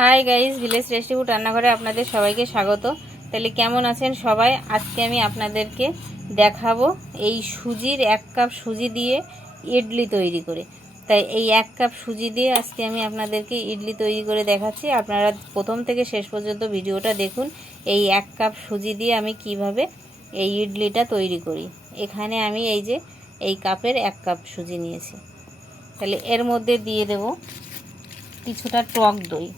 High guys village রেস্টিফুড রান্নাঘরে আপনাদের সবাইকে স্বাগত। তাহলে কেমন আছেন সবাই? আজকে আমি আপনাদেরকে দেখাবো এই সুজির এক কাপ সুজি দিয়ে ইডলি তৈরি করে। তাই এই এক কাপ সুজি দিয়ে আজকে আমি আপনাদেরকে ইডলি তৈরি করে দেখাচ্ছি। আপনারা প্রথম থেকে শেষ পর্যন্ত ভিডিওটা দেখুন, এই এক কাপ সুজি দিয়ে আমি কীভাবে এই ইডলিটা তৈরি করি। এখানে আমি এই যে এই কাপের এক কাপ সুজি নিয়েছি। তাহলে এর মধ্যে দিয়ে দেব কিছুটা টক দই।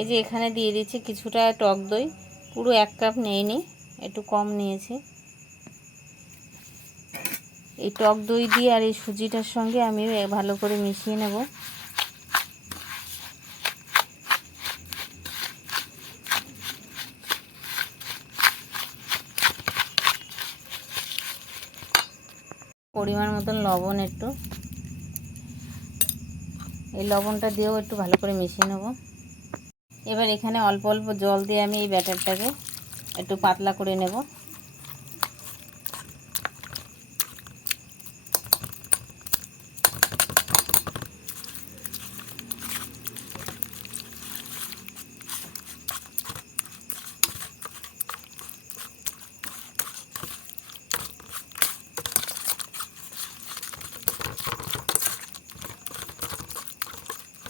এই যে এখানে দিয়ে দিচ্ছি কিছুটা টক দই। পুরো এক কাপ নেইনি একটু কম নিয়েছি। এই টক দই দিয়ে আর এই সুজিটার সঙ্গে আমি ভালো করে মিশিয়ে নেব। পরিমাণ মতন লবণ একটু। এই লবণটা দিয়েও একটু ভালো করে মিশিয়ে নেব। এবার এখানে অল্প অল্প জল দিয়ে আমি এই ব্যাটারটাকে একটু পাতলা করে নেব।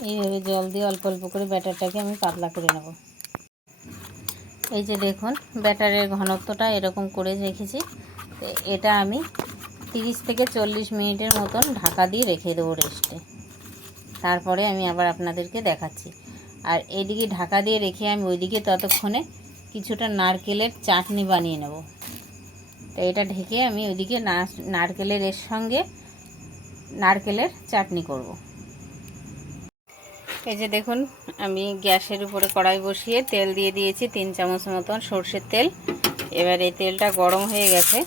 এইভাবে জল দিয়ে অল্প অল্প করে ব্যাটারটাকে আমি পাতলা করে নেব। এই যে দেখুন, ব্যাটারের ঘনত্বটা এরকম করে রেখেছি। তো এটা আমি 30 থেকে চল্লিশ মিনিটের মতন ঢাকা দিয়ে রেখে দেবো রেস্টে। তারপরে আমি আবার আপনাদেরকে দেখাচ্ছি। আর এদিকে ঢাকা দিয়ে রেখে আমি ওইদিকে ততক্ষণে কিছুটা নারকেলের চাটনি বানিয়ে নেব। তো এটা ঢেকে আমি ওইদিকে নারকেলের এর সঙ্গে নারকেলের চাটনি করব। এই যে দেখুন, আমি গ্যাসের উপরে কড়াই বসিয়ে তেল দিয়ে দিয়েছি তিন চামচ মতন সর্ষের তেল। এবার এই তেলটা গরম হয়ে গেছে।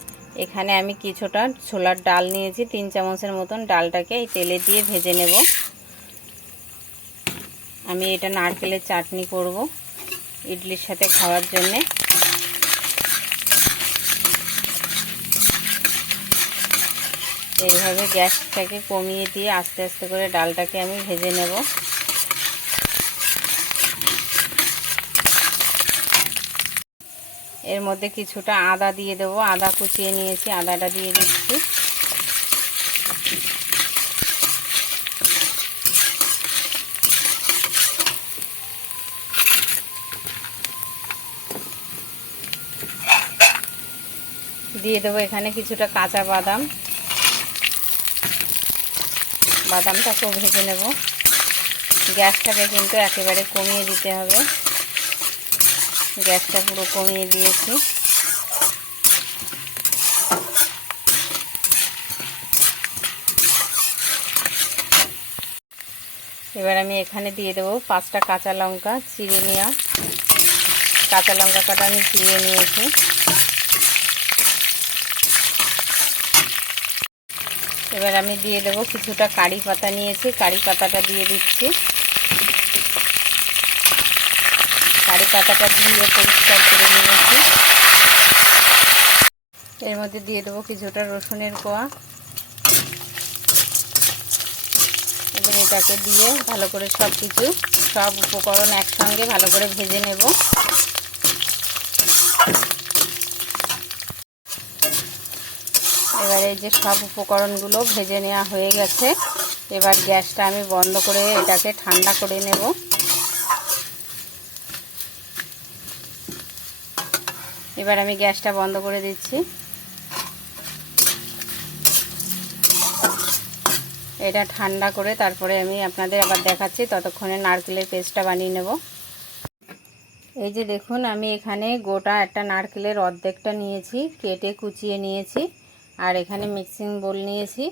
এখানে আমি কিছুটা ছোলার ডাল নিয়েছি, তিন চামচের মতন ডালটাকে এই তেলে দিয়ে ভেজে নেব। আমি এটা নারকেলের চাটনি করব ইডলির সাথে খাওয়ার জন্যে। এইভাবে গ্যাসটাকে কমিয়ে দিয়ে আস্তে আস্তে করে ডালটাকে আমি ভেজে নেব। এর মধ্যে কিছুটা আদা দিয়ে দেবো। আদা কুচিয়ে নিয়েছি, আদাটা দিয়ে দিচ্ছি। দিয়ে দেবো এখানে কিছুটা কাঁচা বাদাম। বাদামটাকেও ভেজে নেব। গ্যাসটাকে কিন্তু একেবারে কমিয়ে দিতে হবে। গ্যাসটা পুরো কমিয়ে দিয়েছি। এবার আমি এখানে দিয়ে দেবো পাঁচটা কাঁচা লঙ্কা, চিড়ে নেওয়া কাঁচা লঙ্কা কাটা আমি চিড়ে নিয়েছি। এবার আমি দিয়ে দেবো কিছুটা কারি পাতা নিয়েছি, কারি পাতাটা দিয়ে দিচ্ছি। কারি পাতাটা ধুয়ে পরিষ্কার করে নিয়েছি। এর মধ্যে দিয়ে দেবো কিছুটা রসুনের কোয়া। এবার এটাকে দিয়ে ভালো করে সব কিছু সব উপকরণ একসঙ্গে ভালো করে ভেজে নেব। এবার এই যে সব উপকরণগুলো ভেজে নেওয়া হয়ে গেছে, এবার গ্যাসটা আমি বন্ধ করে এটাকে ঠান্ডা করে নেব। এবার আমি গ্যাসটা বন্ধ করে দিচ্ছি। এটা ঠান্ডা করে তারপরে আমি আপনাদের আবার দেখাচ্ছি, ততক্ষণে নারকেলের পেস্টটা বানিয়ে নেব। এই যে দেখুন, আমি এখানে গোটা একটা নারকেলের অর্ধেকটা নিয়েছি, কেটে কুচিয়ে নিয়েছি, আর এখানে মিক্সিং বোল নিয়েছি।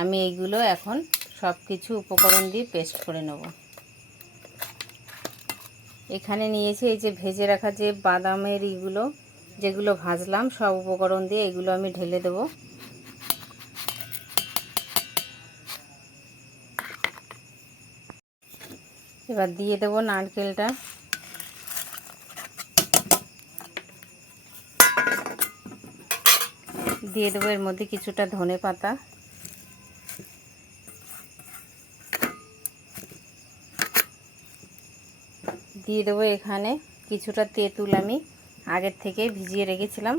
আমি এইগুলো এখন সব কিছু উপকরণ দিয়ে পেস্ট করে নেব। এখানে নিয়েছি এই যে ভেজে রাখা যে বাদামের ইগুলো যেগুলো ভাজলাম, সব উপকরণ দিয়ে এগুলো আমি ঢেলে দেব। এবার দিয়ে দেব নারকেলটা। দিয়ে দেবো এর মধ্যে কিছুটা ধনে পাতা। দিয়ে দেবো এখানে কিছুটা তেঁতুল আমি। আগের থেকে ভিজিয়ে রেখেছিলাম।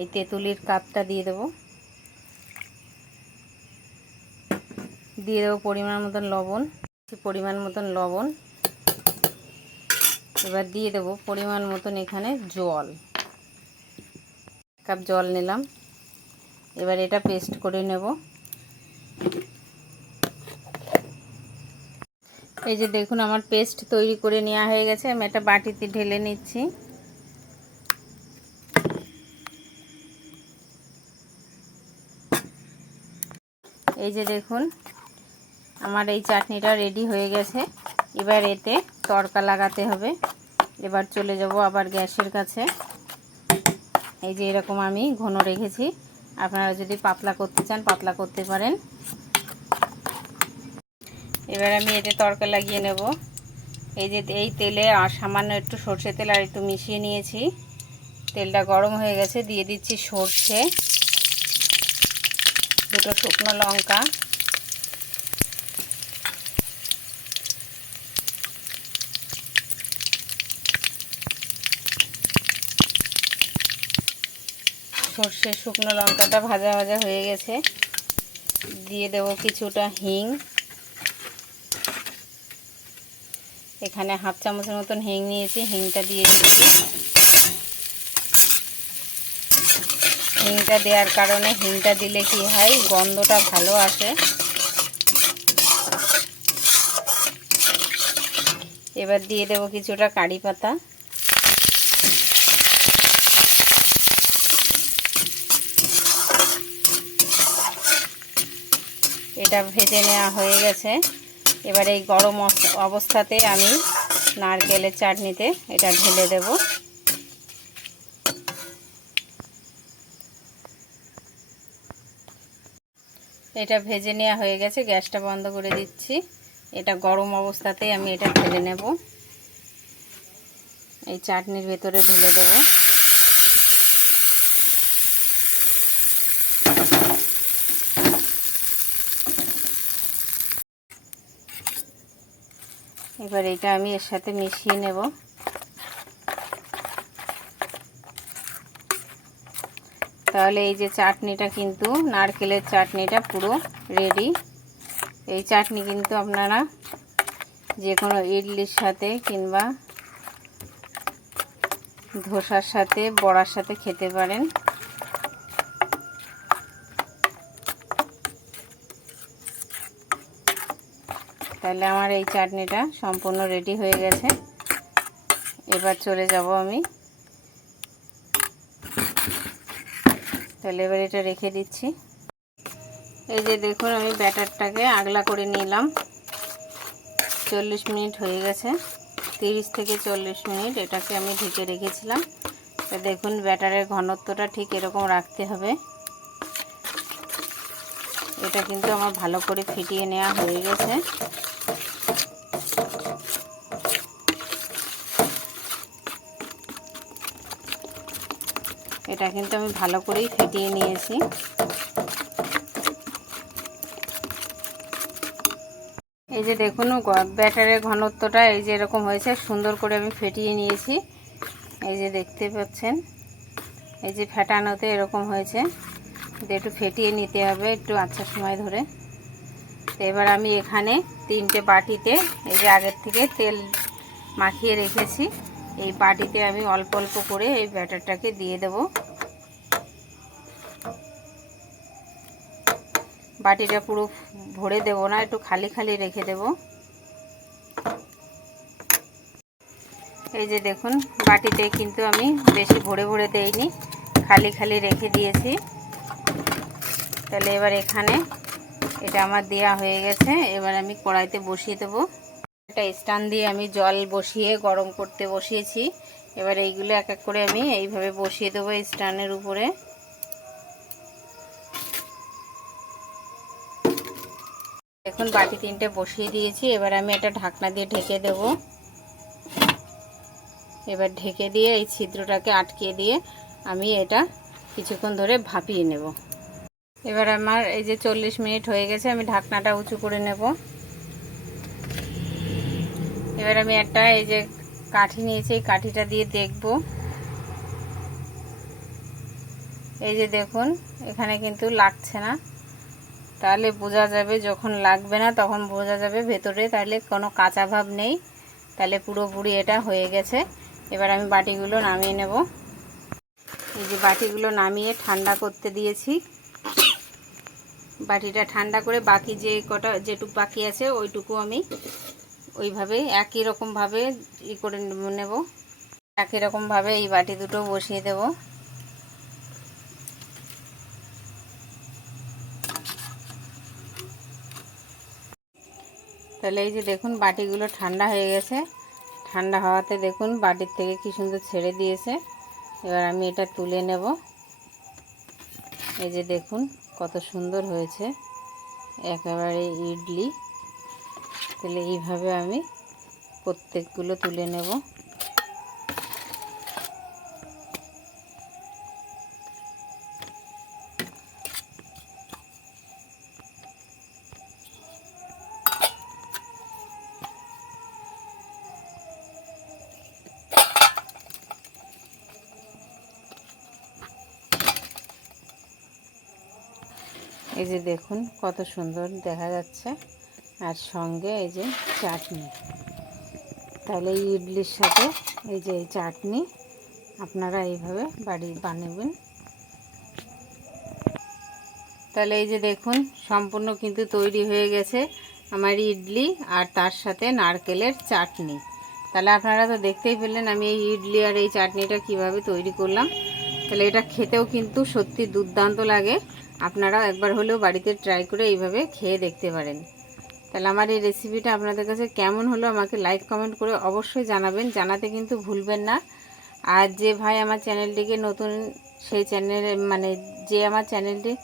এই তেঁতুলির কাপটা দিয়ে দেবো। দিয়ে দেবো পরিমাণ মতন লবণ পরিমাণ মতন লবণ। এবার দিয়ে দেবো পরিমাণ মতন এখানে জল। কাপ জল নিলাম। এবার এটা পেস্ট করে নেব। এই যে দেখুন, আমার পেস্ট তৈরি করে নেওয়া হয়ে গেছে। আমি একটা বাটিতে ঢেলে নিচ্ছি। এই যে দেখুন, আমার এই চাটনিটা রেডি হয়ে গেছে। এবার এতে তড়কা লাগাতে হবে। এবার চলে যাব আবার গ্যাসের কাছে। এই যে এরকম আমি ঘন রেখেছি। আপনারা যদি পাতলা করতে চান, পাতলা করতে পারেন। এবার আমি এতে তড়কা লাগিয়ে নেব। এই যে এই তেলে আর সামান্য একটু সর্ষে তেল আর একটু মিশিয়ে নিয়েছি। তেলটা গরম হয়ে গেছে, দিয়ে দিচ্ছি সর্ষে। দুটো শুকনো লঙ্কা। সর্ষে শুকনো লঙ্কাটা ভাজা ভাজা হয়ে গেছে। দিয়ে দেব কিছুটা হিং। এখানে হাফ চামচের মতন হিং নিয়েছি, হিংটা দিয়ে দিচ্ছি হিংটা দেওয়ার কারণে হিংটা দিলে কি হয়? গন্ধটা ভালো আসে। এবার দিয়ে দেব কিছুটা কারি পাতা। এটা ভেজে নেওয়া হয়ে গেছে। এবার এই গরম অবস্থাতে আমি নারকেলের চাটনিতে এটা ঢেলে দেব। এটা ভেজে নেওয়া হয়ে গেছে, গ্যাসটা বন্ধ করে দিচ্ছি। এটা গরম অবস্থাতেই আমি এটা ঢেলে নেব। এই চাটনির ভেতরে ঢেলে দেবো। এবার এটা আমি এর সাথে মিশিয়ে নেব। তাহলে এই যে চাটনিটা কিন্তু, নারকেলের চাটনিটা পুরো রেডি এই চাটনি কিন্তু আপনারা যে কোনো ইডলির সাথে কিংবা ধোসার সাথে, বড়ার সাথে খেতে পারেন। তাহলে আমার এই চাটনিটা সম্পূর্ণ রেডি হয়ে গেছে। এবার চলে যাব আমি তাহলে এবার এটা রেখে দিচ্ছি। এই যে দেখুন, আমি ব্যাটারটাকে আগলা করে নিলাম। চল্লিশ মিনিট হয়ে গেছে। তিরিশ থেকে চল্লিশ মিনিট এটাকে আমি ঢেকে রেখেছিলাম। তা দেখুন, ব্যাটারের ঘনত্বটা ঠিক এরকম রাখতে হবে। এটা কিন্তু আমার ভালো করে ফিটিয়ে নেওয়া হয়ে গেছে। এটা কিন্তু আমি ভালো করেই ফেটিয়ে নিয়েছি। এই যে দেখুন ব্যাটারের ঘনত্বটা এই যে এরকম হয়েছে, সুন্দর করে আমি ফেটিয়ে নিয়েছি। এই যে দেখতে পাচ্ছেন, এই যে ফেটানোতে এরকম হয়েছে। একটু ফেটিয়ে নিতে হবে, একটু আচ্ছা সময় ধরে। তো এবার আমি এখানে তিনটে বাটিতে, এই যে আগের থেকে তেল মাখিয়ে রেখেছি, এই বাটিতে আমি অল্প অল্প করে এই ব্যাটারটাকে দিয়ে দেব। বাটিটা পুরো ভরে দেব না, একটু খালি খালি রেখে দেব। এই যে দেখুন, বাটিতে কিন্তু আমি বেশি ভরে ভরে দেইনি, খালি খালি রেখে দিয়েছি। তাহলে এবার এখানে এটা আমার দেয়া হয়ে গেছে, এবার আমি কড়াইতে বসিয়ে দেবো। একটা স্ট্যান্ড দিয়ে আমি জল বসিয়ে, গরম করতে বসিয়েছি। এবার এইগুলো এক এক করে আমি এইভাবে বসিয়ে দেবো স্ট্যান্ডের উপরে। এখন বাটি তিনটে বসিয়ে দিয়েছি। এবার আমি এটা ঢাকনা দিয়ে ঢেকে দেব। এবার ঢেকে দিয়ে এই ছিদ্রটাকে আটকে দিয়ে আমি এটা কিছুক্ষণ ধরে ভাপিয়ে নেব। এবার আমার এই যে চল্লিশ মিনিট হয়ে গেছে, আমি ঢাকনাটা উঁচু করে নেব। এবার আমি একটা এই যে কাঠি নিয়েছি, এই কাঠিটা দিয়ে দেখব। এই যে দেখুন, এখানে কিন্তু লাগছে না। তাহলে বোঝা যাবে যখন লাগবে না, তখন বোঝা যাবে ভেতরে তাহলে কোনো কাঁচা ভাব নেই। তাহলে পুরোপুরি এটা হয়ে গেছে। এবার আমি বাটিগুলো নামিয়ে নেব। এই যে বাটিগুলো নামিয়ে ঠান্ডা করতে দিয়েছি। বাটিটা ঠান্ডা করে বাকি যে কটা, যেটুকু বাকি আছে, ওইটুকু আমি ওইভাবে একই রকমভাবে ই করে নেব। একই রকমভাবে এই বাটি দুটো বসিয়ে দেব। তাহলে এই যে দেখুন বাটিগুলো ঠান্ডা হয়ে গেছে। ঠান্ডা হওয়াতে দেখুন বাটির থেকে কি সুন্দর ছেড়ে দিয়েছে। এবার আমি এটা তুলে নেব। এই যে দেখুন কত সুন্দর হয়েছে। একেবারে ইডলি। তাহলে এইভাবে আমি প্রত্যেকগুলো তুলে নেব। এই যে দেখুন কত সুন্দর দেখা যাচ্ছে। আর সঙ্গে এই যে চাটনি। তাহলে এই ইডলির সাথে এই যে এই চাটনি আপনারা এইভাবে বাড়ি বানাবেন। তাহলে এই যে দেখুন সম্পূর্ণ কিন্তু তৈরি হয়ে গেছে আমার ইডলি আর তার সাথে নারকেলের চাটনি। তাহলে আপনারা তো দেখতেই পেলেন আমি এই ইডলি আর এই চাটনিটা কীভাবে তৈরি করলাম। তাহলে এটা খেতেও কিন্তু সত্যি দুর্দান্ত লাগে। আপনারাও একবার হলেও বাড়িতে ট্রাই করে এইভাবে খেয়ে দেখতে পারেন। তাহলে আমার এই রেসিপিটা আপনাদের কাছে কেমন হলো আমাকে লাইক কমেন্ট করে অবশ্যই জানাবেন। জানাতে কিন্তু ভুলবেন না। আর যে ভাই আমার চ্যানেলটিকে নতুন, সেই চ্যানেলে মানে যে আমার চ্যানেলটি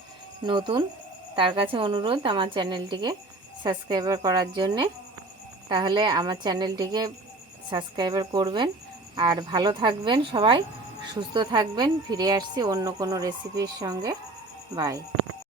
নতুন, তার কাছে অনুরোধ আমার চ্যানেলটিকে সাবস্ক্রাইবার করার জন্যে। তাহলে আমার চ্যানেলটিকে সাবস্ক্রাইবার করবেন। আর ভালো থাকবেন সবাই, সুস্থ থাকবেন। ফিরে আসছি অন্য কোনো রেসিপির সঙ্গে। Vai.